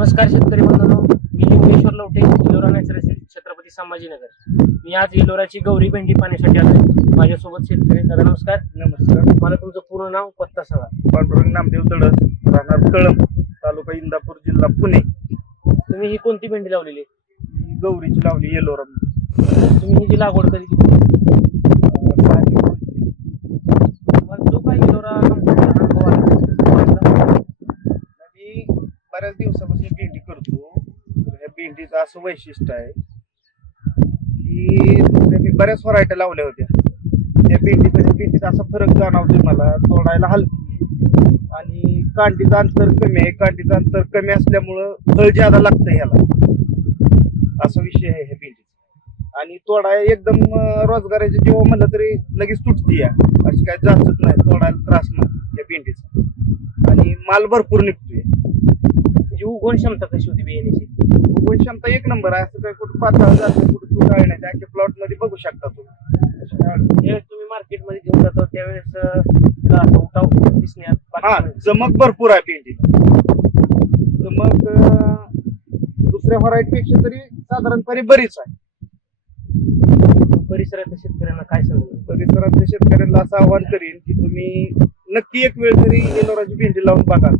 नमस्कार शेतकरी बंधूंनो, मी लिंगेश्वर लवटे, एलोरा नॅचरल छत्रपती संभाजीनगर. मी आज एलोराची गौरी भेंडी पाहण्यासाठी आलो. माझ्यासोबत शेतकरी दादा. नमस्कार. नमस्कार. मला तुमचं पूर्ण नाव, पत्ता सांगा. पांडुरंग नामदेव तडस, राहणार कळंब, तालुका इंदापूर, जिल्हा पुणे. तुम्ही ही कोणती भेंडी लावलेली? ही गौरीची लावली एलोरा. तुम्ही ही जी लागवड कधी केली? 6 रोजी. तुम्हाला जो काही एलोरा कंपनीचा अनुभव आहे मी बऱ्याच दिवसापासून भेंडी करतो. तर ह्या भेंडीचं असं वैशिष्ट्य आहे की दुसऱ्या मी बऱ्याच व्हरायट्या लावल्या होत्या. त्या भेंडीत असा फरक जाणवतोय मला. तोडायला हलकी आणि कांडीचं अंतर कमी आहे. कांडीचं अंतर कमी असल्यामुळं फळ ज्यादा लागतं ह्याला, असा विषय आहे ह्या भेंडीचा. आणि तोडाय एकदम रोजगाराची जेव्हा म्हणलं तरी लगेच तुटती या, अशी काय जाचत नाही. तोडायला त्रास नाही या भेंडीचा आणि माल भरपूर निघतोय. म्हणजे उगवण क्षमता कशी होती बियाण्याची? उगवण क्षमता एक नंबर आहे. असं काय कुठं पातळ जातं, कुठं तुटाळ नाही. त्या प्लॉट मध्ये बघू शकता तुम्ही. ज्यावेळेस तुम्ही मार्केटमध्ये घेऊन जातो त्यावेळेस तिला असं उठाव दिसण्यात हा, चमक भरपूर आहे भेंडीला. चमक दुसऱ्या व्हरायटीपेक्षा तरी साधारणपणे बरीच आहे. परिसरातल्या शेतकऱ्यांना काय सांगू? परिसरातल्या शेतकऱ्यांना असं आवाहन करीन की तुम्ही नक्की एक वेळ तरी एलोराची भेंडी लावून बघा.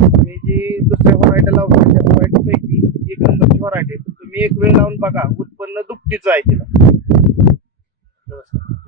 तुम्ही जी दुसऱ्या व्हरायटी लावता त्या व्हरायटीपैकी एक नंबरची व्हरायटी, तुम्ही एक वेळ लावून बघा. उत्पन्न दुपटीचं आहे तिला. नमस्कार.